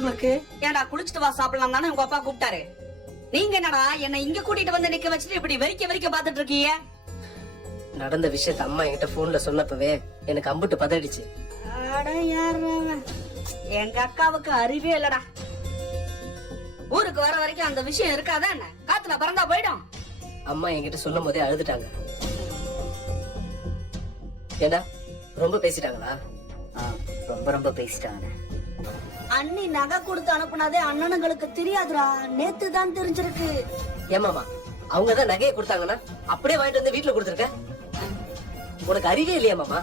இவங்களுக்கு? ஏன்டா குளிச்சுட்டு வா சாப்பிடலாம் தானே உங்க அப்பா கூப்பிட்டாரு. நீங்க என்னடா என்ன இங்க கூட்டிட்டு வந்து நிக்க வச்சுட்டு இப்படி வெறிக்க பாத்துட்டு இருக்கீங்க? நடந்த விஷயத்த அம்மா என்கிட்ட போன்ல சொன்னப்பவே எனக்கு அம்புட்டு பதடிச்சு. எங்க அக்காவுக்கு அறிவே இல்லடா. ஊருக்கு வர வரைக்கும் அந்த விஷயம் இருக்காதா என்ன? காத்துல பறந்தா போயிடும். அம்மா என்கிட்ட சொல்லும் போதே அழுதுட்டாங்க. ஏண்டா ரொம்ப பேசிட்டாங்களா? ரொம்ப பேசிட்டாங்க. அண்ணி நகை கொடுத்து அனுப்புனதே அண்ணனுங்களுக்கு தெரியாதுடா, நேத்து தான் தெரிஞ்சிருக்கு. ஏமாமா அவங்கதான் நகையை கொடுத்தாங்கன்னா அப்படியே வாங்கிட்டு வந்து வீட்டுல கொடுத்துருக்க. உனக்கு அறிவே இல்லையா மாமா?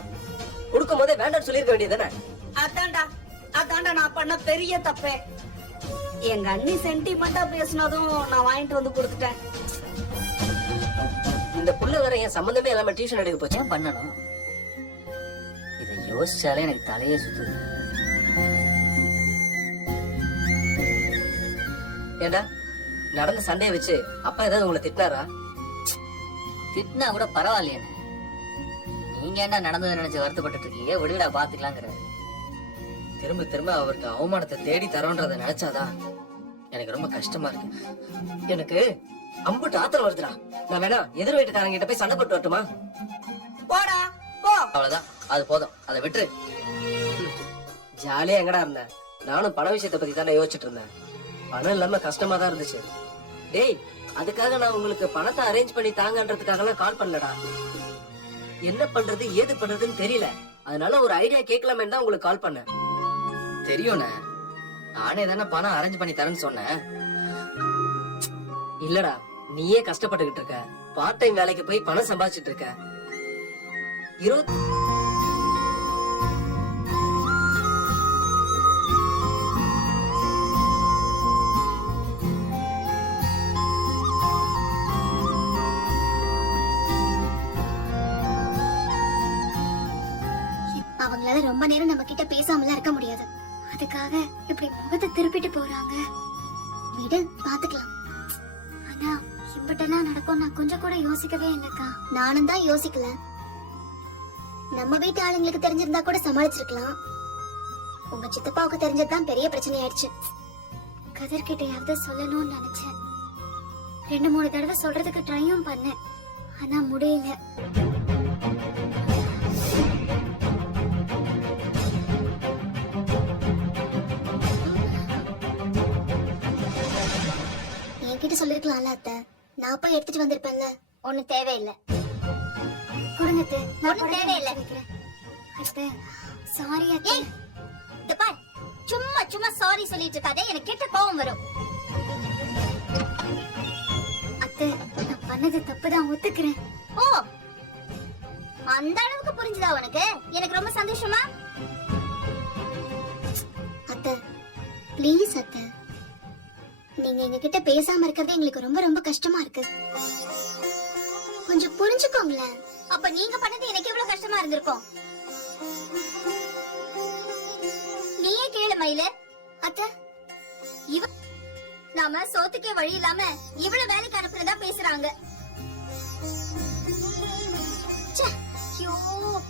கொடுக்கும் போதே வேண்டாம்னு சொல்லிருக்க வேண்டியதானே? அதான்டா நான் பண்ண பெரிய தப்பே. எங்க அண்ணி சென்டிமெண்டா பேசினதும் நான் வாங்கிட்டு வந்து கொடுத்துட்டேன். இந்த புள்ள வேற என் சம்பந்தமே இல்லாம டியூஷன் எடுக்க போச்சு. ஏன் பண்ணணும்? இதை யோசிச்சாலே எனக்கு தலையே சுத்துது. ஏண்டா நடந்த சண்டையை வச்சு அப்பா ஏதாவது உங்களை திட்டினாரா? திட்டினா கூட பரவாயில்லையே. நீங்க என்ன நடந்ததை நினைச்சு வருத்தப்பட்டு இருக்கீங்க? விடுடா பாத்துக்கலாங்கிற. திரும்ப திரும்ப அவருக்கு அவமானத்தை தேடி தரோன்றத நினைச்சாதான் எனக்கு ரொம்ப கஷ்டமா இருக்கு. எனக்கு அம்புட்டு ஆத்திரம் வருதுடா. நான் வேணா எதிர் வீட்டுக்காரங்க கிட்ட போய் சண்டை போட்டு வரட்டுமா? போடா போ. அவ்வளவுதான், அது போதும், அதை விட்டுரு. ஜாலியா எங்கடா இருந்தேன்? நானும் பண விஷயத்தை பத்தி தானே யோசிச்சுட்டு இருந்தேன். பணம் இல்லாம கஷ்டமா தான் இருந்துச்சு. டேய், அதுக்காக நான் உங்களுக்கு பணத்தை அரேஞ்ச் பண்ணி தாங்கன்றதுக்காக எல்லாம் கால் பண்ணலடா. என்ன பண்றது ஏது பண்றதுன்னு தெரியல. அதனால ஒரு ஐடியா கேட்கலாமே தான் உங்களுக்கு கால் பண்ணேன். தெரியும்ண்ணே, நானே தானே பணம் அரேஞ்ச் பண்ணி தரேன்னு சொன்னேன். இல்லடா, நீயே கஷ்டப்பட்டுக்கிட்டு இருக்க. பார்ட் டைம் வேலைக்கு போய் பணம் சம்பாதிச்சிட்டு இருக்க. அவங்களால ரொம்ப நேரம் நம்ம கிட்ட பேசாமலாம் இருக்க முடியாது. அதுக்காக இப்படி முகத்தை திருப்பிட்டு போறாங்க. விடு, பாத்துக்கலாம். ஆனா இம்பட்டெல்லாம் நடக்கும் நான் கொஞ்சம் கூட யோசிக்கவே இல்லக்கா. நானும் தான் யோசிக்கல. நம்ம வீட்டு ஆளுங்களுக்கு தெரிஞ்சிருந்தா கூட சமாளிச்சிருக்கலாம். உங்க சித்தப்பாவுக்கு தெரிஞ்சதுதான் பெரிய பிரச்சனை ஆயிடுச்சு. கதிர்கிட்டையாவது சொல்லணும்னு நினைச்சேன். 2-3 தடவை சொல்றதுக்கு ட்ரையும் பண்ணேன். ஆனா முடியல. என்கிட்ட சொல்லிருக்கலாம்ல அத்தை. நான் போய் எடுத்துட்டு வந்திருப்பேன்ல. ஒண்ணு தேவையில்லை. கொடுங்க அத்தை. ஒண்ணு தேவையில்லை. அத்தை சாரி அத்தை. இந்த பார், சும்மா சும்மா சாரி சொல்லிட்டு இருக்காதே, எனக்கு கேட்ட கோவம் வரும். அத்தை, நான் பண்ணது தப்புதான், ஒத்துக்கிறேன். ஓ, அந்த அளவுக்கு புரிஞ்சுதா உனக்கு? எனக்கு ரொம்ப சந்தோஷமா. அத்தை ப்ளீஸ் அத்தை, நீங்க எங்க கிட்ட பேசாம இருக்கிறது எங்களுக்கு ரொம்ப ரொம்ப கஷ்டமா இருக்கு. கொஞ்சம் புரிஞ்சுக்கோங்களேன். அப்ப நீங்க பண்ணது எனக்கு எவ்வளவு கஷ்டமா இருந்திருக்கும். நீயே கேளு மயில. அத்த, இவ நாம சோத்துக்கே வழி இல்லாம இவ்வளவு வேலைக்கு அனுப்புறதா பேசுறாங்க.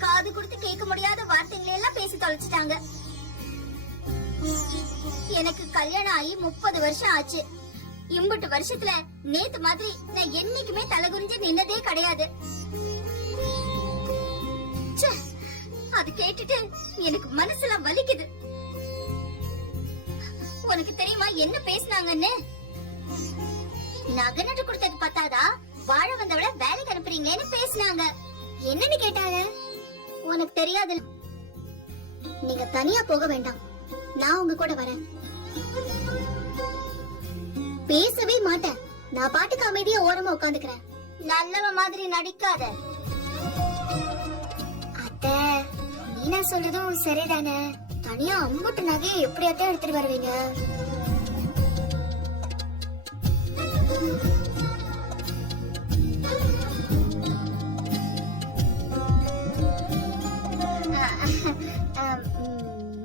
காது கொடுத்து கேட்க முடியாத வார்த்தைகளை எல்லாம் பேசி தொலைச்சிட்டாங்க. எனக்கு கல்யாணம் ஆகி 30 வருஷம் ஆச்சு. இம்புட்டு வருஷத்துல நேத்து மாதிரி நான் என்னைக்குமே தலைகுறிஞ்சு நின்னதே கிடையாது. அது கேட்டுட்டு எனக்கு மனசுல வலிக்குது. உனக்கு தெரியுமா என்ன பேசினாங்கன்னு? நகை நட்டு கொடுத்தது பத்தாதா, வாழ வந்தவள வேலைக்கு அனுப்புறீங்களேன்னு பேசினாங்க. என்னன்னு கேட்டாங்க. உனக்கு தெரியாது, நீங்க தனியா போக வேண்டாம், நான் உங்க கூட வரேன். பேசவே மாட்டேன், நான் பாட்டுக்கு அமைதியா ஓரமா உட்காந்துக்கிறேன். நல்லவ மாதிரி நடிக்காத அத்தை. நீனா சொல்றதும் சரிதானே. தனியா அம்புட்டு நகையை எப்படியாத்தான் எடுத்துட்டு வருவீங்க?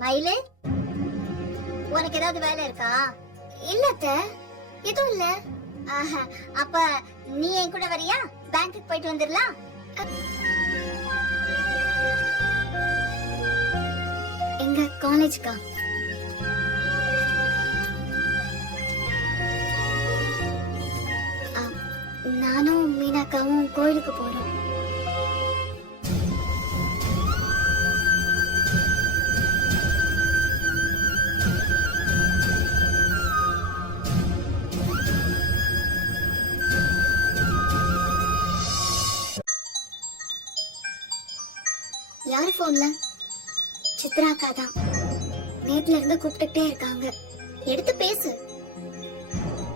மயிலு, உனக்கு ஏதாவது வேலை இருக்கா? இல்ல அத்தை, எதுவும் இல்ல. அப்ப நீ என் கூட வரியா? பேங்க்குக்கு போயிட்டு வந்துடலாம். எங்க காலேஜ்க்கா? அக்காவும் கோயிலுக்கு போறோம். யாரு போன்ல? சித்ரா அக்கா தான். நேத்துல இருந்து கூப்பிட்டுட்டே இருக்காங்க. எடுத்து பேசு.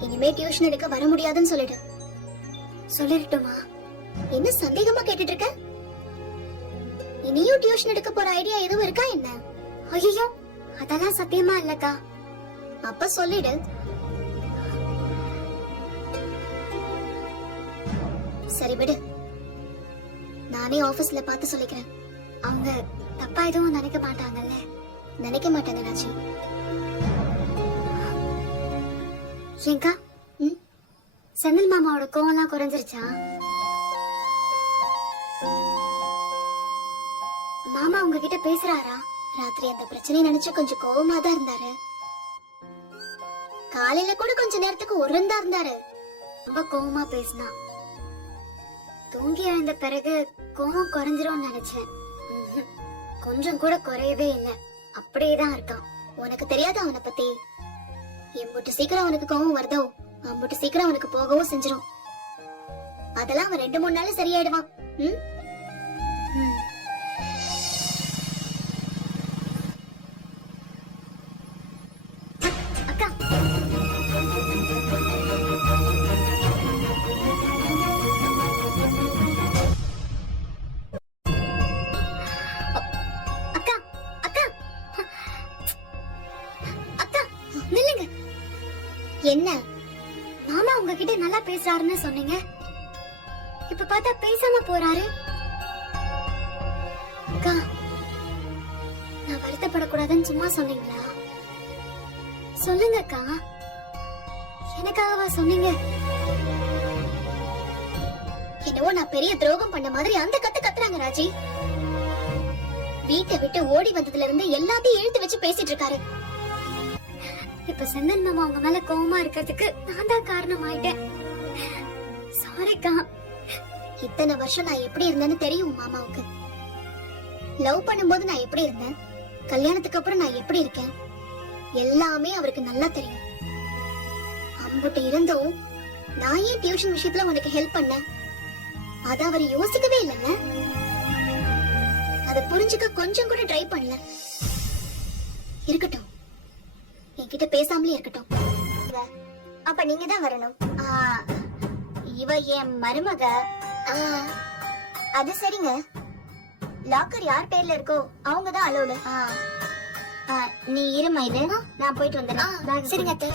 இனிமே டியூஷன் எடுக்க வர முடியாதுன்னு சொல்லிடு. சொல்லிருட்டுமா? என்ன சந்தேகமா கேட்டுட்டு இருக்க? இனியும் டியூஷன் எடுக்க போற ஐடியா எதுவும் இருக்கா என்ன? ஐயோ, அதெல்லாம் சத்தியமா இல்லக்கா. அப்ப சொல்லிடு. சரி விடு, நானே ஆபீஸ்ல பார்த்து சொல்லிக்கிறேன். அவங்க தப்பா எதுவும் நினைக்க மாட்டாங்கல்ல? நினைக்க மாட்டாங்க ராஜி. ஏங்கா, செந்தில் மாமாவோட கோவம்லாம் குறைஞ்சிருச்சா? மாமா உங்ககிட்ட பேசுறாரா? ராத்திரி அந்த பிரச்சனையை நினைச்சு கொஞ்சம் கோவமா தான் இருந்தாரு. காலையில கூட கொஞ்ச நேரத்துக்கு உருந்தா இருந்தாரு. ரொம்ப கோவமா பேசினா. தூங்கி எழுந்த பிறகு கோவம் குறைஞ்சிரும் நினைச்சேன். கொஞ்சம் கூட குறையவே இல்ல. அப்படியேதான் இருக்கான். உனக்கு தெரியாத அவனை பத்தி? எம்புட்டு சீக்கிரம் அவனுக்கு கோவம் வருதோ அம்புட்டு சீக்கிரம் அவனுக்கு போகவும் செஞ்சிரும். அதெல்லாம் அவன் 2-3 நாள் சரியாயிடுவான். அக்கா, அக்கா, அக்கா, அக்கா, நில்லுங்க. என்ன மாமா உங்ககிட்ட நல்லா பேசுறாருன்னு சொன்னீங்க, இப்ப பார்த்தா பேசாம போறாரு. அக்கா, நான் வருத்தப்படக்கூடாதுன்னு சும்மா சொன்னீங்களா? சொல்லுங்க அக்கா, எனக்காகவா சொன்னீங்க? என்னவோ நான் பெரிய துரோகம் பண்ண மாதிரி அந்த கத்துறாங்க ராஜி. வீட்டை விட்டு ஓடி வந்ததுல இருந்து எல்லாத்தையும் இழுத்து வச்சு பேசிட்டு இருக்காரு. இப்ப செந்தன் மாமா உங்க மேல கோவமா இருக்கிறதுக்கு நான் தான் காரணம் ஆயிட்டேன். சாரிக்கா. இத்தனை வருஷம் நான் எப்படி இருந்தேன்னு தெரியும் மாமாவுக்கு. லவ் பண்ணும்போது நான் எப்படி இருந்தேன், கல்யாணத்துக்கு அப்புறம் நான் எப்படி இருக்கேன், எல்லாமே அவருக்கு நல்லா தெரியும். அம்புட்டு இருந்தும் நான் ஏன் டியூஷன் விஷயத்துல உனக்கு ஹெல்ப் பண்ண, அத அவர் யோசிக்கவே இல்லைங்க. அத புரிஞ்சுக்க கொஞ்சம் கூட ட்ரை பண்ணல. இருக்கட்டும், என்கிட்ட பேசாமலே இருக்கட்டும். அப்ப நீங்க தான் வரணும். இவ என் மருமக. அது சரிங்க. லாக்கர் யார் பேர்ல இருக்கோ அவங்க தான் அலோடு. நீ இருமா, இது நான் போயிட்டு வந்துடுறேன். சரிங்க அத்தை.